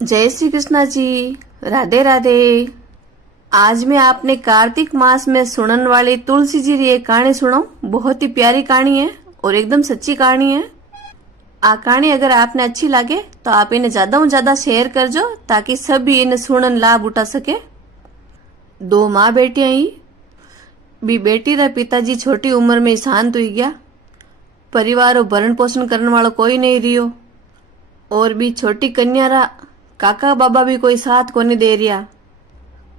जय श्री कृष्णा जी। राधे राधे। आज मैं आपने कार्तिक मास में सुनने वाली तुलसी जी री एक कहानी सुनाऊं। बहुत ही प्यारी कहानी है और एकदम सच्ची कहानी है। आ कहानी अगर आपने अच्छी लगे तो आप इन्हें ज्यादा ज्यादा शेयर करजो ताकि सभी इन्हें सुनन लाभ उठा सके। दो माँ बेटियां ही भी बेटी रा पिताजी छोटी उम्र में शांत हुई गया। परिवार भरण पोषण करने वाला कोई नहीं रियो और भी छोटी कन्या रा काका बाबा भी कोई साथ कोनी दे रिया।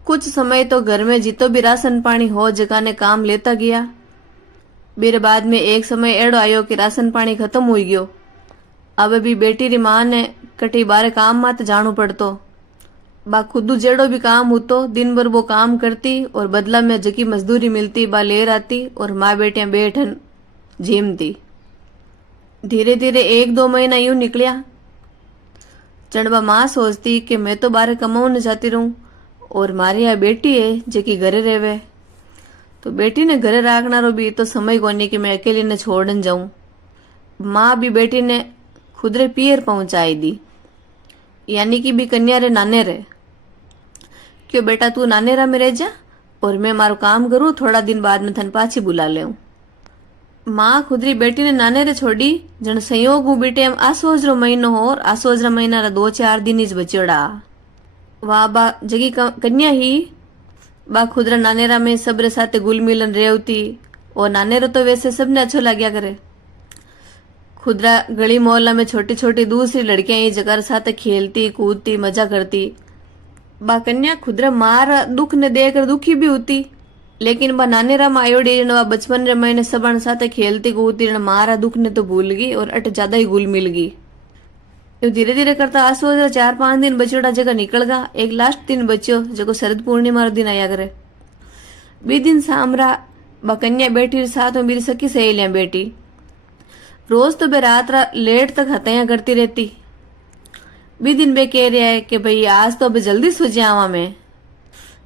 कुछ समय तो घर में जितो भी राशन पानी हो जगह ने काम लेता गया। मेरे बाद में एक समय एड़ो आयो कि राशन पानी खत्म हो गयो। अब भी बेटी री मां ने कटी बारे काम मत जाणू पड़तो। बा खुद जेड़ो भी काम होतो दिन भर वो काम करती और बदला में जकी मजदूरी मिलती बा ले आती और माँ बेटियां बैठन झीमती। धीरे धीरे एक दो महीना यूं निकलिया। चढ़वा माँ सोचती कि मैं तो बाहर कमाऊं जाती रहूं और मारी यहाँ बेटी है जेकी घरे रेवे। तो बेटी ने घरे राखना रो भी तो समय कोनी कि मैं अकेली ने छोड़न जाऊं। माँ भी बेटी ने खुदरे पियर पहुंचाई दी, यानी कि भी कन्या रे नाने रे। क्यों बेटा तू नाने रा में रह जा और मैं मारो काम करूं, थोड़ा दिन बाद में थन पाछी बुला ले। माँ खुदरी बेटी ने नाने रे छोड़ी। जन संयोग हूँ बेटे हम आसोज रो महीनो हो और आसोज रा महीना रा 2-4 दिन ही बचोड़ा। वाह बा जगी कन्या ही बा खुदरा नानेरा में सबरे साथे गुल मिलन रेवती और नानेरो तो वैसे सबने अच्छो लाग्या करे। खुदरा गली मोहल्ला में छोटी छोटी दूसरी लड़कियां ही जगह साथे खेलती कूदती मजा करती। बा कन्या खुदरा मार दुख ने देखकर दुखी भी होती, लेकिन बा नानेरा में आयोडी बचपन रे महीने सबन साथे खेलती कूदती मारा दुख ने तो भूल गई और अट ज्यादा ही गुल मिल गई। धीरे धीरे करता आसो 4-5 दिन बचोड़ा जगह निकल गया। एक लास्ट दिन बच्यो जो शरद पूर्णिमा दिन आया करे। बी दिन सामरा बा कन्या बेटी साथ में मेरी सखी सहेलियां बेटी। रोज तो बे रात लेट तक हत्या करती रहती। बी दिन बे कह रहा है कि भाई आज तो बे जल्दी सो जावा मैं।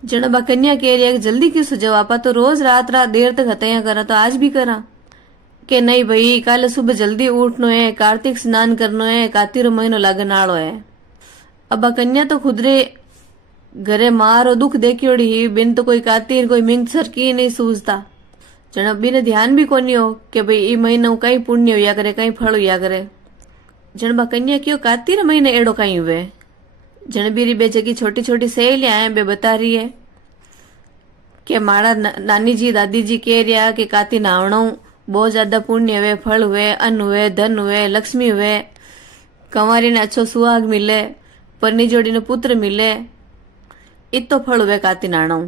जन बा कन्या कह रही है जल्दी क्यों सो जाओ, आपा तो रोज रात देर तक हत्या करा तो आज भी करा। के नहीं भाई कल सुबह जल्दी उठनो है, कार्तिक स्नान करनो है, कार्तिक महीनो लागन आलो है। अब कन्या तो खुदरे घरे मारो दुख देखियोड़ी ही बिन तो कोई कार्तिक कोई मिंग सर की नहीं सूझता। जन बिने ध्यान भी कोनी हो कि भाई ई महीनो कई पुण्य हुआ करे कई फल हुआ करे। जन बा कन्या क्यों कार्तिक महीने एड़ो कई हुए। जन बीरी बेचे की छोटी छोटी सहेलियां हैं बे बता रही है कि मारा नानी जी दादी जी कह रहा कि काती नावणो बहुत ज्यादा पुण्य हुए, फल हुए, अन्न हुए, धन हुए, लक्ष्मी हुए, कंवारी ने अच्छो सुहाग मिले, परनी जोड़ी ने पुत्र मिले, इतो फल हुए काती नाणो।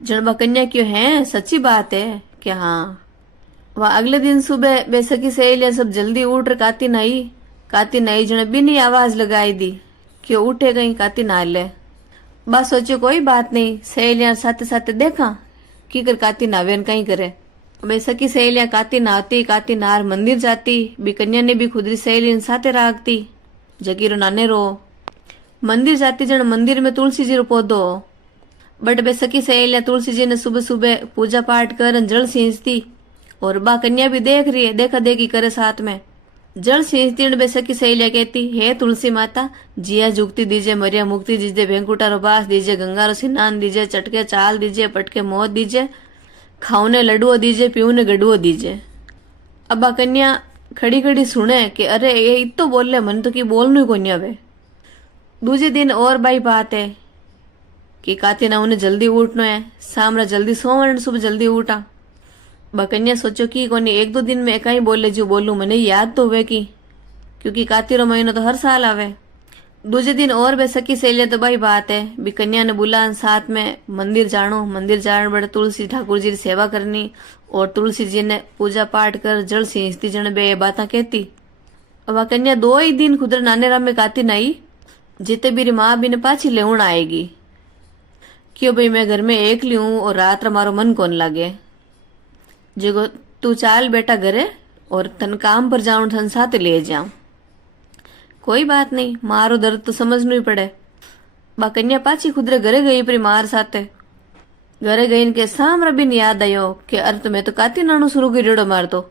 जनबा कन्या क्यों है सच्ची बात है कि हाँ। वह अगले दिन सुबह बेसकी सहेलियां सब जल्दी उठ काती नाई जन बिनी आवाज लगाई दी क्यों उठे गई काती ना ले। बस सोचो कोई बात नहीं, सहेलियां साथे साथे देखा की कर काती नावे कहीं करे। बेसकी सहेलियां काती नाती काती नार मंदिर जाती। बी कन्या ने भी खुदरी सहेलियां साथे राखती। जगीरो नाने रो मंदिर जाती जन मंदिर में तुलसी जी रो पौधो। बट बेसकी सहेलियां तुलसी जी ने सुबह सुबह पूजा पाठ कर जल सींचती और बा कन्या भी देख रही है, देखा देखी करे साथ में जल सींचती। बेसकी सहेलियां कहती हे तुलसी माता जिया जुगती दीजिए, मरिया मुक्ति दीजिए, भेंकुटा रो बास दीजिए, गंगा रो स्नान दीजिए, चटके चाल दीजिए, पटके मौत दीजिए, खाऊने लड्डुओ दीजिए, पीऊने गड्डुओ दीजिए। अब बा कन्या खड़ी खड़ी सुने कि अरे ये इतो बोल ले मन तो की बोलनु ही कोनी आवे। दूजे दिन और बाई बात है कि काती ना उन्हें जल्दी उठनो है, सामरा जल्दी सोवन सुबह जल्दी उठा। बा कन्या सोचो की कोनी 1-2 दिन में कहीं बोले जो बोलू मने याद तो हुए की, क्योंकि काती रो महीनो तो हर साल आवे। दूजे दिन और बेसकी सहेलियां तो भाई बात है भी कन्या ने बुला साथ में मंदिर जानो। मंदिर जाने बड़े तुलसी ठाकुर जी की सेवा करनी और तुलसी जी ने पूजा पाठ कर जल सींचती जन बे बातें कहती। अब कन्या 2 ही दिन खुदरे नाने राम में काती नाई जिते भी माँ भी ने पाछी लेउण आएगी क्यों भाई मैं घर में एकली हूं और रात रा मारो मन कौन लागे। जो तू चाल बेटा घरे और तन काम पर जाऊं थन साथ ले जाऊं। कोई बात नहीं, मारो दर्द तो समझना ही पड़े। बा कन्या पाछी खुदरे घरे गई पर मार साथे। घरे गई इनके सामरा बिन याद आयो कि अरे तो मैं तो काती नानू शुरू की रेड़ो मार तो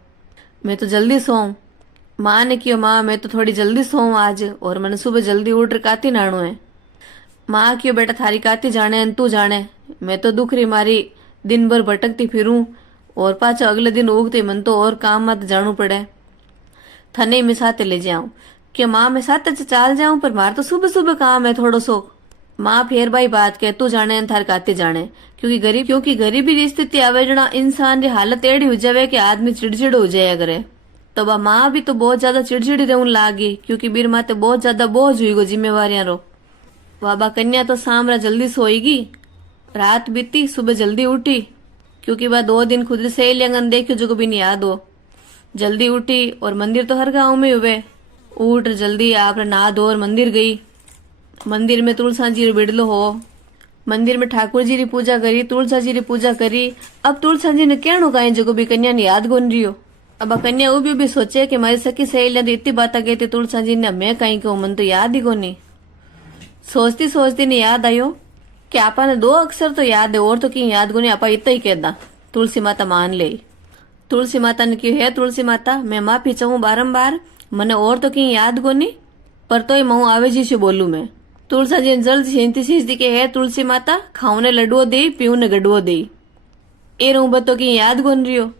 मैं तो जल्दी सोऊं। माँ ने क्यों माँ मैं तो थोड़ी जल्दी सोऊं आज और मैंने सुबह जल्दी उठ काती नानू है। माँ क्यों बेटा थारी काती जाने अन तू जाने, मैं तो दुख रही मारी दिन भर भटकती फिरूं और पाछो अगले दिन उगते मन तो और काम मत जाणू पड़े। थने मैं साथे ले जाऊं कि माँ मैं साथ चाल जाऊं पर मार तो सुबह सुबह काम है थोड़ो सो। माँ फिर भाई बात कह तू जाने थार काते जाने, क्योंकि गरीबी की स्थिति आवे जना इंसान की हालत एड़ी हो जावे कि आदमी चिड़चिड़ हो जाया करे। तो बा माँ भी तो बहुत ज्यादा चिड़चिड़ी रहने लागी क्योंकि बीर माते बहुत ज्यादा बोझ हुई गो जिम्मेवारियां रो। बाबा कन्या तो सामरा जल्दी सोएगी, रात बीती सुबह जल्दी उठी क्योंकि वह 2 दिन खुद से लियांगन देखियो जो भी नहीं याद हो। जल्दी उठी और मंदिर तो हर गांव में हुए, उठ जल्दी आप नहा धो और मंदिर गई। मंदिर में तुलसा जी बिड़लो हो, मंदिर में ठाकुर जी री पूजा करी, तुलसा जी री पूजा करी। अब तुलसा जी ने कहनो कहीं जो भी कन्या ने याद गोन रही हो। अब कन्या उभी भी सोचे कि मारी सखी सहेलियां तो इतनी बात कहती तुलसा जी ने, मैं कहीं कहूं मन तो याद ही कोनी। सोचती सोचती ने याद आयो कि आपा ने 2 अक्षर तो याद है और तो की याद कोनी, आपा इतना ही कहदा। तुलसी माता मान ले। तुलसी माता ने क्यों है तुलसी माता मैं माफी चाहूं बारंबार, मने और तो की याद कोनी पर तो मऊ आवे जी से बोलू मैं। तुलसा जी ने जल्द सींती सींचती के है तुलसी माता खाऊने लड्डुओ दे पीऊ ने गड्डुओ दे, ए रूम तो की याद गोन रही हो।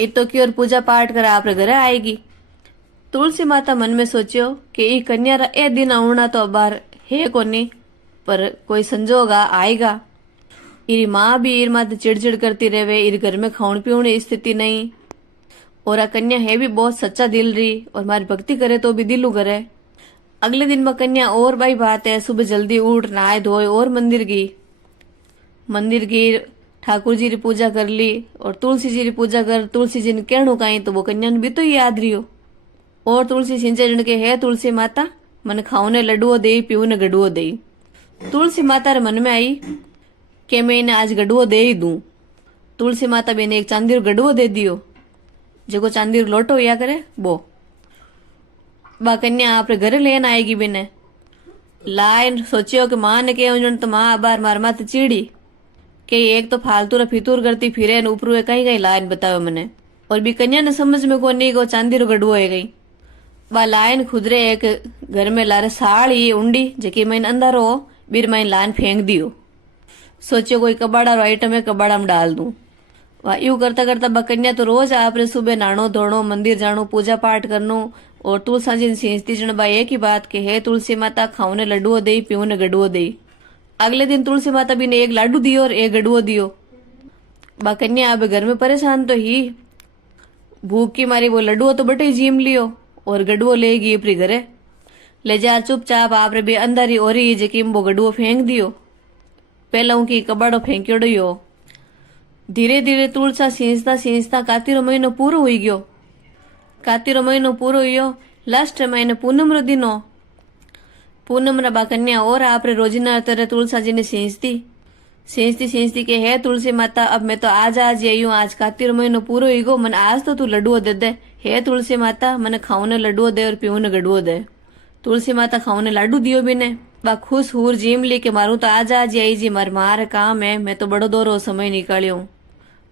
इतो की और पूजा पाठ कर आप घरे आएगी। तुलसी माता मन में सोचियो कि ई कन्या रा ए दिन आउना तो अबार है कोनी, पर कोई संजोग आएगा। इरी माँ भी इर माते चिड़चिड़ करती रहे, इर घर में खाउन पीउन स्थिति नहीं। और आ कन्या है भी बहुत सच्चा दिल रही और मारी भक्ति करे तो भी दिलू करे। अगले दिन में कन्या और भाई बात है, सुबह जल्दी उठ नहाए धोए और मंदिर गई ठाकुर जी की पूजा कर ली और तुलसी जी की पूजा कर। तुलसी जी ने कहणु कहीं तो वो कन्या ने भी तो याद रही और तुलसी सिंचे जन के है तुलसी माता मन खाऊने लड्डुओ दे पीऊ ने गड्डुओ दे। तुलसी माता रे मन में आई कि मैं इन्हें आज गड्डुओ दे ही दूं। तुलसी माता भी ने एक चांदी रो गड्डुओ दे दियो, जो चांदी रो लोटो या करे वो। बा कन्या आपरे घरे लेन आएगी बिने लाइन सोचियो कि माँ ने कहे तो माँ बार मार माते चीड़ी कि एक तो फालतू रा फितूर करती फिरे न ऊपर कहीं कहीं लाइन बतावे मने। और भी कन्या ने समझ में को नहीं को चांदी रो गड्डुओ है गई। बा लाइन खुदरे एक घर में लारे साड़ी उंडी जकी मैंने अंदर हो बीर मैंने लाइन फेंक दियो। सोचियो कोई कबाड़ा रो आइटम है कबाड़ा में डाल दूं। वाह यूं करता करता बा कन्या तो रोज आपरे सुबह नानो धोनो मंदिर जानो पूजा पाठ करनो और तुलसा जी सींचती जन बा एक ही बात के है तुलसी माता खाऊने लड्डुओ दे पीऊ ने गड्डुओ दे। अगले दिन तुलसी माता भी ने एक लाडू दियो और एक गड्डुओ दियो। बा कन्या अब घर में परेशान तो ही भूख की मारी वो लड्डुओ तो बटे जीम लियो और गड्डुओ लेगी अपने घरे ले जा चुपचाप आप भी अंदर ही और ही जकीम वो गड्डुओ फेंक दियो। पहला की कबाड़ो फेंक्योड़ो हो। धीरे धीरे तुलसा सींचता सींचता कातिरो महीनो पूरो हुई गयो। कातिरो महीनो पूरो हुयो लास्ट महीने पूनम रो दिन हो। पूनम रा बा कन्या और आपरे रोजिना तरह तुलसा जी ने सींचती के है तुलसी माता अब मैं तो आज आई हूँ, आज कातिरो महीनो पूरो ही गो मन आज तो तू लड्डुओ दे हे तुलसी माता मने खाऊने लड्डुओ दे और पीऊने गड्डुओ दे। तुलसी माता खाऊने लाडू दियो भी ने बा खुश हूर जीम ली के मारू तो आज आई जी मारे काम है मैं तो बड़ो दोरो समय निकालियो।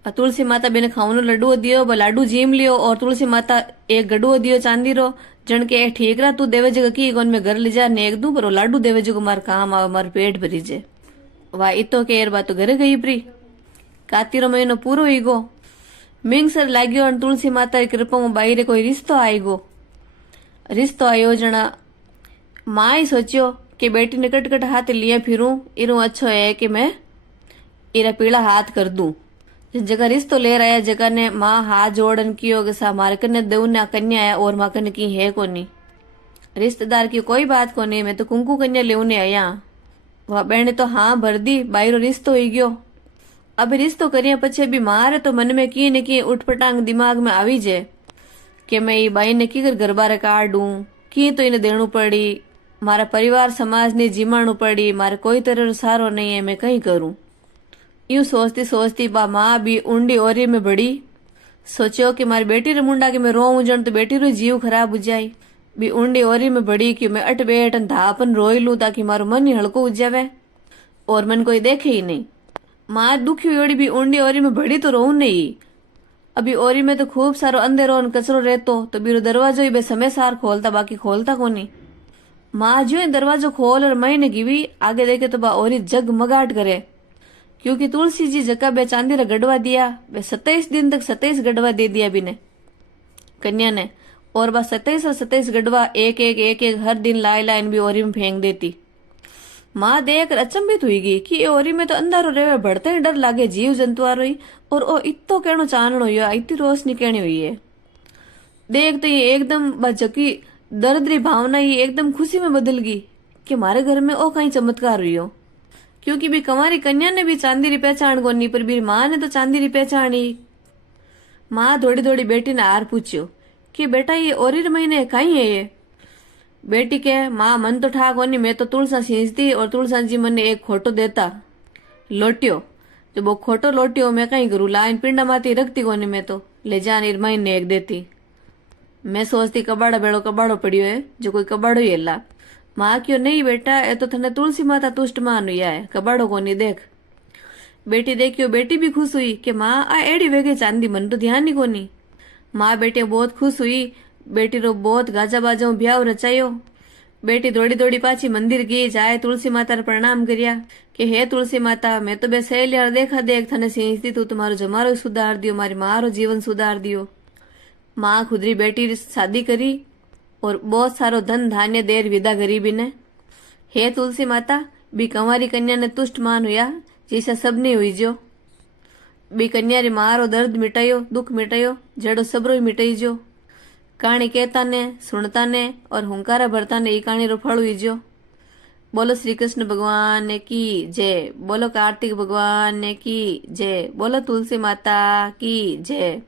तुलसी माता बेने खाऊनो लड्डुओ दियो ब लाडू जीम लियो और तुलसी माता एक गड्डुओ दियो चांदी रो जन के ठीक रहा तू देवे जगह की गोन में घर ले जा ने एक दू पर लाडू देवे जगह मार काम आवे मार पेट भरी जे। वाह इतो के बा तो घरे गई प्री। कातिरो महीनो पूरो ही गो मिंगसर लाग्यो और तुलसी माता की कृपा में बाहरे कोई रिश्तो आयो जना। माँ ही सोचियो कि बेटी ने कट हाथ लिया फिरूं इरू अच्छो है कि मैं इरा पीला हाथ कर दूं। जगह रिश्तो ले रहा है जगह ने माँ हाथ जोड़न कियो कि सा मारे कन्ने देऊ ना कन्या है और माँ कन्ने की है कोनी रिश्तेदार की कोई बात कोनी मैं तो कुंकू कन्या लेने आया। वह बहने तो हाँ भर दी बाईरो रिश्तो ही गयो। अब रिश्तो करिया पछे भी मारे तो मन में की न की उठपटांग दिमाग में आवी जे कि मैं ये बाई ने की घर बारे काटू की तो इन्हें देणु पड़ी मारा परिवार समाज ने जीमाणु पड़ी मारे कोई तरह सारो नहीं है मैं कहीं करूं। यूं सोचती सोचती बा माँ भी ऊंडी ओरी में बड़ी सोचो कि मारी बेटी रे मुंडा के मैं रो जन तो बेटी रो जीव खराब हो जाए भी ऊंडी ओरी में बड़ी कि मैं अट बैठ धापन रोई लू ताकि मारो मन ही हल्को हो जावे और मन कोई देखे ही नहीं। माँ दुखी ओड़ी भी ऊंडी ओरी में बड़ी तो रोऊ नहीं। अभी ओरी में तो खूब सारो अंधेरो कचरो रहतो तो बीरो दरवाजो ही बे समय सार खोलता बाकी खोलता कोनी। माँ जो है दरवाजो खोल और महीने की भी आगे देखे तो बा और ही जगमगाट करे, क्योंकि तुलसी जी जका बे चांदी रा गढ़वा दिया, वे 27 दिन तक 27 गढ़वा दे दिया बिने कन्या ने। और बस 27 गढ़वा एक एक हर दिन लाई लाइन भी ओरी में फेंक देती। माँ देख कर अचंभित हुई गई कि ये ओरी में तो अंधारो रेवे, बढ़ते ही डर लागे जीव जंतुआरो ही, और ओ इतो केनो चाननो हुई, इतनी रोशनी केनी हुई है। देखते ही एकदम बचकी दर्द री भावना ही एकदम खुशी में बदल गई कि मारे घर में ओ कहीं चमत्कार हुई हो। क्योंकि भी कंवारी कन्या ने भी चांदी री पहचान कोनी, पर भी माँ ने तो चांदी री पहचानी। माँ दौड़ी दौड़ी बेटी ने हार पूछ्यो कि बेटा ये ओरी महीने कहीं है ये। बेटी के माँ मन तो ठा कोनी, मैं तो तुलसा सींचती और तुलसा जी मने एक खोटो देता लोटियो, जब वो खोटो लोटियो मैं कहीं करूँ, लाइन पिंडा माती रखती कोनी, मैं तो ले जा निर्मय ने एक देती। मैं सोचती कबाड़ा बेड़ो कबाड़ो पड़ियो है, जो कोई कबाड़ो ही हेला। माँ क्यों नहीं बेटा, ए तो थने तुलसी माता तुष्ट मान हुई है, कबाड़ो कोनी देख। बेटी देखियो, बेटी भी खुश हुई कि माँ आ एड़ी वेगे चांदी, मन तो ध्यान ही कोनी। माँ बेटी बहुत खुश हुई, बेटी रो बहुत गाजा बाजा ब्याह रचायो। बेटी दौड़ी दौड़ी पाछी मंदिर गई, जाए तुलसी माता रे प्रणाम करिया कि हे तुलसी माता, मैं तो बे सहेलिया देखा देख थने सींचती, तू तुम्हारो जमारो सुधार दियो, मारी माँ रो जीवन सुधार दियो। माँ खुदरी बेटी री शादी करी और बहुत सारो धन धान्य देर विदा करी बिने। हे तुलसी माता, बी कंवारी कन्या ने तुष्ट मान हुआ जिसे सबने हुई जो। बी कन्या री मारो दर्द मिटायो, दुख मिटायो, जड़ो सबरो ही मिटाई जो। कहानी कहता ने सुनता ने और हुंकारा भरता ने ई कहानी रो फल हुई जो। बोलो श्री कृष्ण भगवान ने की जय, बोलो कार्तिक भगवान ने की जय, बोलो तुलसी माता की जय।